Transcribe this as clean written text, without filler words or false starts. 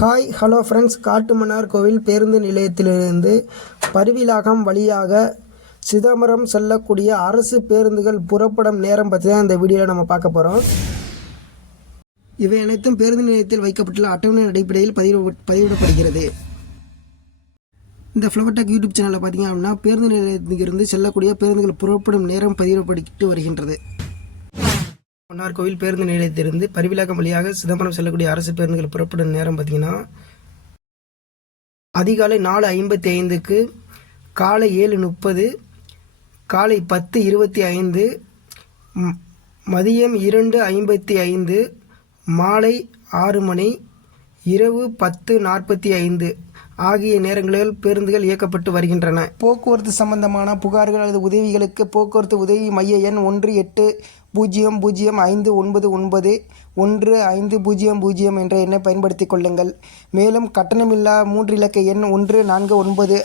Hi hello friends, Kattumannar கோவில் பேருந்து நிலையத்திலிருந்து பரிவிலாகம் வழியாக சிதம்பரம் செல்லக்கூடிய அரசு பேருந்துகள் புறப்படும் நேரம் பற்றி தான் இந்த வீடியோவில் நம்ம பார்க்க போகிறோம். இவை அனைத்தும் பேருந்து நிலையத்தில் வைக்கப்பட்டுள்ள அட்டவணை அடிப்படையில் பதிவிடப்படுகிறது. இந்த ஃப்ளவர்டெக் யூடியூப் சேனலில் பார்த்தீங்க அப்படின்னா பேருந்து நிலையத்திலிருந்து செல்லக்கூடிய பேருந்துகள் புறப்படும் நேரம் பதிவிடப்பட்டு வருகின்றது. மன்னார் கோவில் பேருந்து நிலையத்திலிருந்து பரிவிலாகம் வழியாக சிதம்பரம் செல்லக்கூடிய அரசு பேருந்துகள் புறப்படும் நேரம் பார்த்தீங்கன்னா அதிகாலை 4:55, காலை 7:30, காலை 10:25, மதியம் 2:55, மாலை 6 மணி, இரவு 10:45 ஆகிய நேரங்களில் பேருந்துகள் இயக்கப்பட்டு வருகின்றன. போக்குவரத்து சம்பந்தமான புகார்கள் அல்லது உதவிகளுக்கு போக்குவரத்து உதவி மைய எண் 1800-599-1500 என்ற எண்ணை பயன்படுத்திக் கொள்ளுங்கள். மேலும் கட்டணமில்லா 3 இலக்க எண் 149